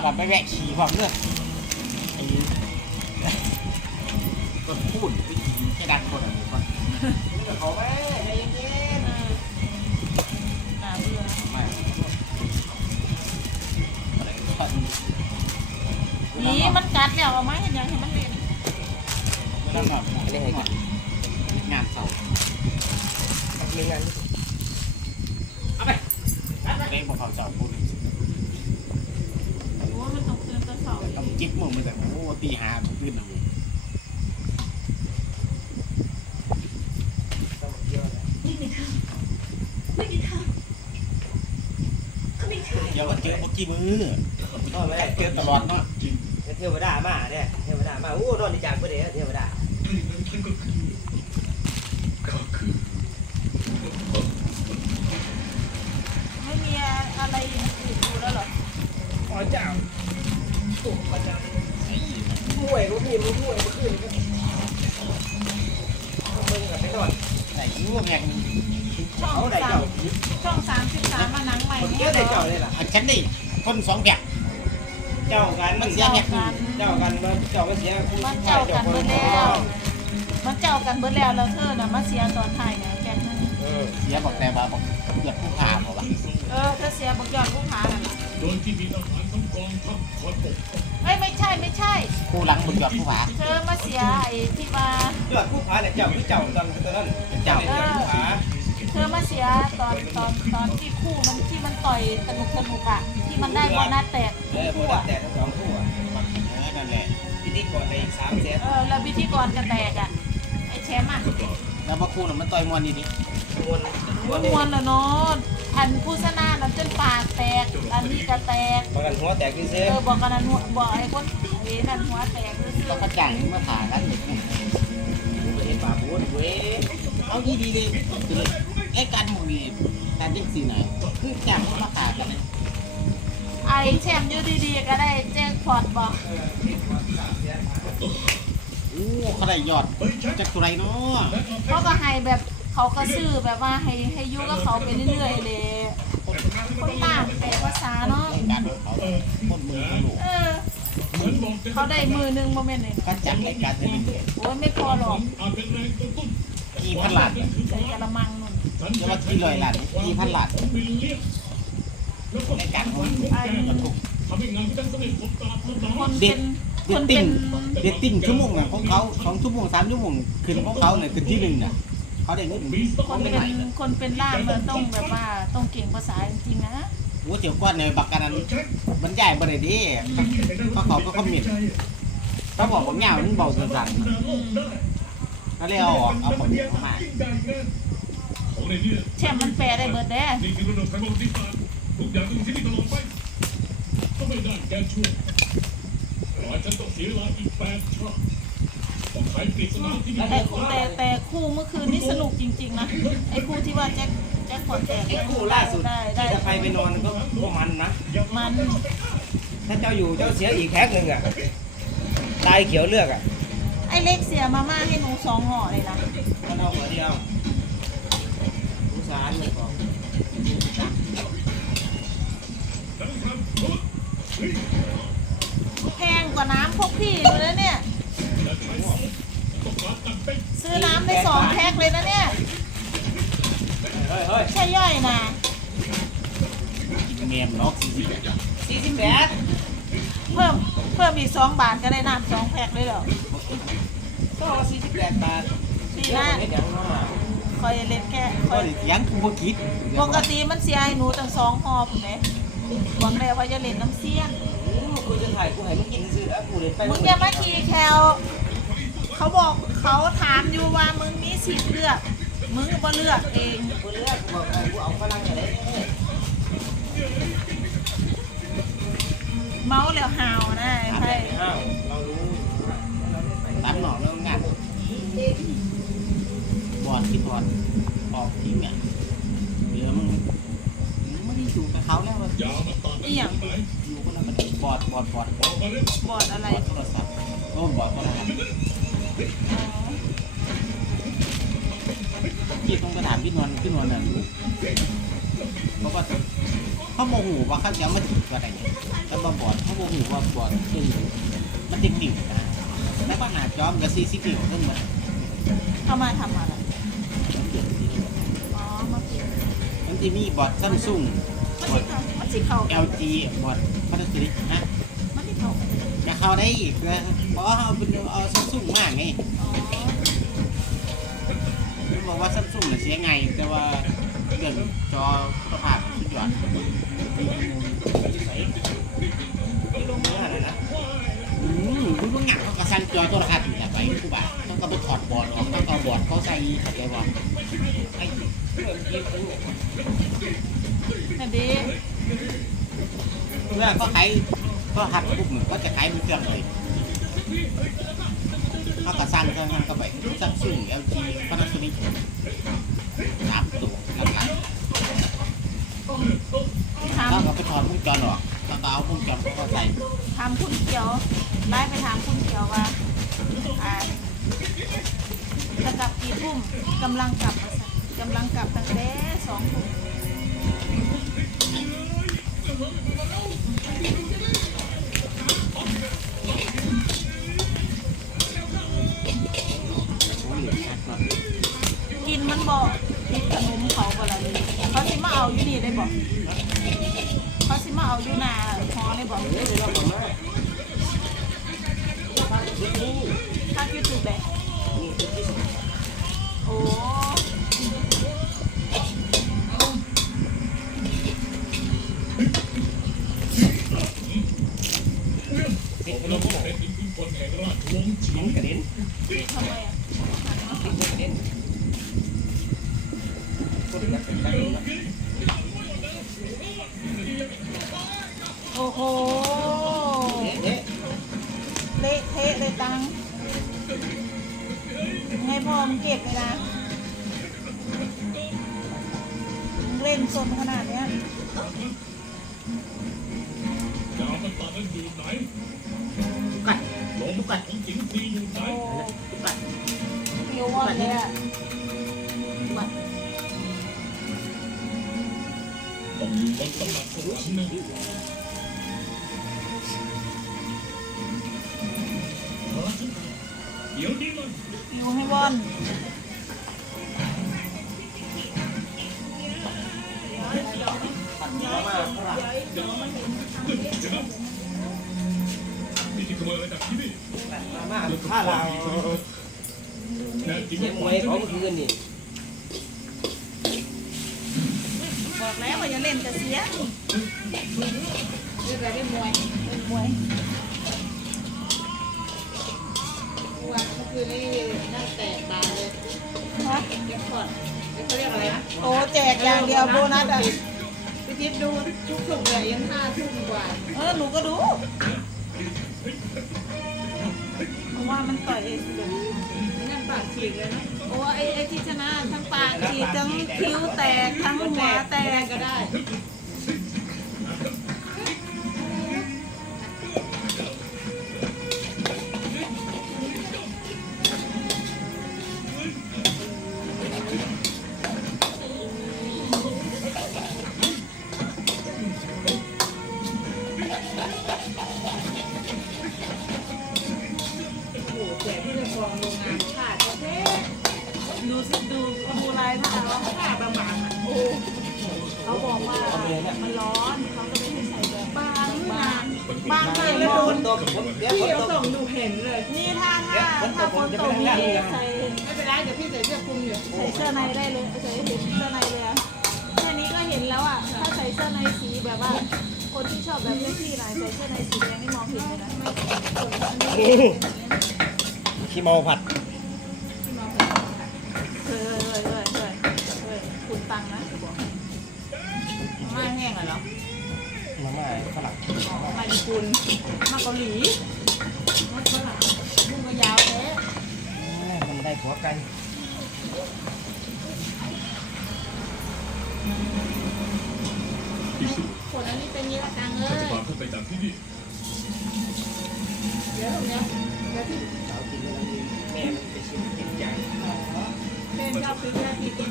อนอะไปแวะขี่ความเลือดไอ้ต้นพูดไปขี่แค่ดันคนอะนเขาไปใจเย็นน่าเบื่อไม่อะไรก็หนีมันกัดแล้วเอามาเห็นยังให้มันเล่นไม่ต้องแบบงานเสาร์มีงานเล่นบนเขาเสาร์พูด โอ้ยมันต้องตื่นแตะ เจิ๊บมึงมาแต่โอ้ตีหาตื่นเอาไม่มีทางไม่มีทาเขาไม่ใช่เดี๋ยวก็เจอเมื่อกี้มือพ่อแม่เจอตลอดเนาะเทวดามาเนี่ยเทวดามาโอ้นอนดีจากเพื่อนเทวดาไม่มีอะไรอื่นดูแล้วหรออ๋อเจ้า ตุ๊กมาจ้าห่วยก็มีมันห่วยมันขึ้นก็มึงกับไปนอนไหนรู้ว่าแม่งช่องเขาได้สาเจ้ามช่องสามสิบสามมาหนังใหม่คนเนี่เกี้ยยวได้เจ้าเลยล่ะอะฉันได้คนสองแผกเจ้ากันมันเสียแผกหนึ่งเจ้ากันมันเจ้ามันเสียคู่มันเจ้ากันเบิดแล้วมันเจ้ากันเบิดแล้วแล้วเธอน่ะมาเสียตอนถ่ายเนี่ยแกนึงเออเสียบอกแต่บาบอกเกือบผู้ขาบอกว่าเออเธอเสียบักยอดผู้พาน่ะโดยที่มีทหารทั้งกองทัพคอยปกป้อง เอ้ยไม่ใช่ไม่ใช่ผู้หลังบุญยอดผู้ขาเธอมาเสียไอ้ที่ว่ายอดผู้ผาเนี่ยเจ้าคือเจ้าตอนตอนนั้นเจ้าเนี่ยผู้ผาเธอมาเสียตอนตอนตอนที่คู่มันที่มันต่อยสนุกสนุกอะ ที่มันได้โบนัสแตกเออผู้คู่ดัอะบแต่ทั้งสองคู่อะเออนั่นแหละพิธีกรในอีกสามเซตเออแล้วพิธีกรก็แตกอะไอ้แชมป์อะ แล้วมาคู่น่ะมันต่อยมวนนี่ดิมวนมวนมวนแล้วเนาะอันผู้ชนะนั้นจนปากแตก อันนี้ก็แตกประกันหัวแตกพี่เซ่เออบอกกันนั้นหัวบอกไอ้คนไอ้นั่นหัวแตกเลยเราก็จ่ายเมื่อขากันประเทศป่าพูดเว้ยเอาดีดีเลยคือไอ้การหมุนนี่การยิ่งสีไหนคือจ่ายมาขากันนะไอ้แชมป์อยู่ดีๆก็ได้แจ้งพอดบอก โอ้เขาได้ยอดจากตัวไรเนาะเขาก็ให้แบบเขาก็ซื้อแบบว่าให้ให้อยุ่กับเขาไปเรื่อยๆเลยคนต่างแปลภาษาเนาะการของเขาพ้นมือของหนูเออเหมือนบอกจะเขาได้มือหนึ่งโมเมนต์เลยก็จับรายการจะมีโอ้ยไม่พอหรอกอาจเป็นแรงกระตุ้นกี่พันหลาดใส่กระมังนุ่นฉันจะว่ากี่ร้อยหลาดกี่พันหลาดของบิลเลียนแล้วก็รายการของไอ้มันถูกทำให้งานที่ท่านสำเร็จผลตามสนองคน เป็นคเด็ดนติ้เป็งนเด็ดติ้งชั่วโมงน่ะของเขาสองชั่วโมงสามชั่วโมงขึ้นของเขาเลยขึ้นที่หนึ่งน่ะเขาได้เงินมีสคองนเป็นคนเป็นล่ามมันต้องแบบว่าต้องเก่งภาษาจริงๆนะโอ้เจียวก้อนในบักกันนั้นมันใหญ่บ่ได้ดีเขาเขาก็คอมเมนต์เขาบอกผมยาวมันเบาสั่นๆเขาเลยเอาออกเอาผมมาของในนี้แชมป์มันแปลได้เบิดแด้นี่คือระดับทางประวัติศาสตร์ทุกอย่างต้องอยู่ที่นี่ตลอดไป ก็ไม่ได้แกช่วยขอฉันต้องเสียเวลาอีกแปดชั่วต้องขายปริศนาที่มีแต่แต่แต่คู่เมื่อคืนนี่สนุกจริง ๆ นะ ไอ้คู่ที่ว่าแจ็คแจ็คพอตแตกไอ้คู่ล่าสุดได้ได้ที่จะไปไปนอนก็ก็มันนะ มัน ถ้าเจ้าอยู่เจ้าเสียอีกแพ็คหนึ่งอะ ตายเขียวเลือกอะไอ้เล็กเสียมาม่าให้หนูสองห่อเลยนะ มันเอาหัวเดียวสงสารมันบอก แพงกว่าน้ำพวกพี่อยู่แล้วเนี่ย ซื้อน้ำได้สองแพ็คเลยนะเนี่ยเฮ้ยเฮ้ยใช่ย่อยนะกินเมียมเนาะสี่สิบแปดเพิ่มเพิ่มอีกสองบาทก็ได้น้ำสองแพ็คเลยเหรอก็สี่สิบแปดบาทดีเดี๋ยวนะผมเห็นอย่างนั้นมาคอยเล่นแค่คก็อยได้เสียงกูบ่คิดปกติมันเสียให้หนูตั้งสองห่อผมเลย หวังแล้วว่าจะเล่นน้ำเสี้ยนอืมกูจะถ่ายกูให้มึงกินซื้อแล้วกูเลยไปมึงอย่ามาขี่แคลเขาบอกเขาถามอยู่ว่ามึงมีสิทธิ์เลือก มึงก็เลือกเองกูเลือกกูบอกเออกูเอาฝรั่งอะไรเนี่ยเมาแล้วหาวนะไอ้ไพ่อ้าวเรารู้ตามหนอกแล้วงานบอดที่บอดออกทีเนี่ย เขาแล้วอะยาวมาตัดอีหยังไหนอยู่คนละประเทศบอดบอดบอดบอดมาเร็วบอดอะไรโทรศัพท์โอ้บอดคนละอันอ๋อพี่ต้องไปถามพี่นวลพี่นวลน่ะรู้เพราะว่าเขาเขาโมโหว่าเขาจะเอามาถึงตัวไหนแต่มาบอดเขาโมโหว่าบอดคือมันติดดิ่งนะแล้วก็หาจอมกับซีซีดิ่งขึ้นมาเอามาทำอะไรอ๋อมาเปลี่ยนมันจะมีบอดซัมซุง มันสิเข้ามันสิเข้ากัน LG บอดพันธุ์สินะมันสิเข้ากันจะเข้าได้อีกนะเพราะเอาเป็นเอาซัมซุงมากไงอ๋อมันบอกว่าซัมซุงเสียไง แต่ว่าเรื่องจอคุณภาพสุดยอดลงเนื้อเลยนะอืมคุณต้องงัดเขากระสันจอตัวละคันอยู่แบบไปคูบ่าต้องก็ไปถอดบอร์ดออกต้องเอาบอร์ดเขาใส่เข้าใจบ่ไอ้นั่ นดิเมื่อก็ขายก็หักปุ๊บหนึ่งก็จะขายเป็นเครื่องเลยเขากระสันเขาทำก็ไปซัมซุง LG พันธุ์สิสามตัวหลักๆถามแล้วก็ไปถอดวงจรออกแล้วก็เอาวงจรเข้าใส่ถามคุณเขียวไล่ไปถามคุณเขียวว่าอ่าจะกลับกี่ทุ่มกำลังกลับมาสักกำลังกลับตั้งแต่สองทุ่ม ทำไมอะโอ้โหเละเทะเลยตังให้พ่อมึงเก็บเลยนะเล่นสนขนาดเนี้ยยามันตานั้นอยู่ไหน หลงกัดของจิงซีอยู่ไหนโอ้กัดฟิวหมดเลยอะต้องอยู่บนตำหนักของฉันนะหาฉันเดี๋ยวนี้เลยฟิวให้บอลนี่ที่ขโมย มาจากที่นี่มาถ้าเราแน่จริงเจ็บมวยเขาคืนนี่บอกแล้วว่าอย่าเล่นแต่เสียเล่นอะไรเล่นมวยเล่นมวยวันเมื่อคืนนี้นั่งแตกตาเลยฮะแจ็คพอตเขาเรียกอะไรนะโอ้แจกอย่างเดียวโบนัสอะพี่ทิพย์ดูทุกสุกเลยยังห้าทุ่มกว่า เออหนูก็ดู ว่ามันต่อยเองเลยนั่นปากฉีกเลยนะโอ้ไอ้ไอ้ที่ชนะทั้งปากฉีกทั้งคิ้วแตกทั้งหัวแตกก็ได้ บางเลยแล้วโดนนตกผมเดี๋ยวพี่เอาส่งดูเห็นเลย นี่ถ้าถ้าถ้าฝนตกนี่ใส่ไม่เป็นไรเดี๋ยวพี่ใส่เสื้อคลุมอยู่ใส่เสื้อในได้เลยใส่เห็นเสื้อในเลยแค่นี้ก็เห็นแล้วอะถ้าใส่เสื้อในสีแบบว่า คนที่ชอบแบบเซ็กซี่หน่อยใส่เสื้อในสีแดงนี่มองเห็นเลยนะขี้เมาผัดเฮ้ยเฮ้ยเฮ้ยเฮ้ยเฮ้ยคุณตังนะไม่แห้งเหรอ มาม่าฝรั่งมาญี่ปุ่นมาเกาหลีมาฝรั่งมึงก็ยาวแท้มันได้หัวไก่ที่สุดอันนี้เป็นยี่ละตังเลฉันจะยพาเข้าไปจากที่นี่เดี๋ยวเดี๋ยเดี๋ยวพี่สาวกินแล้วแม่มันไปชิมกินใจเป็นชอบซื้อแค่พี่กิน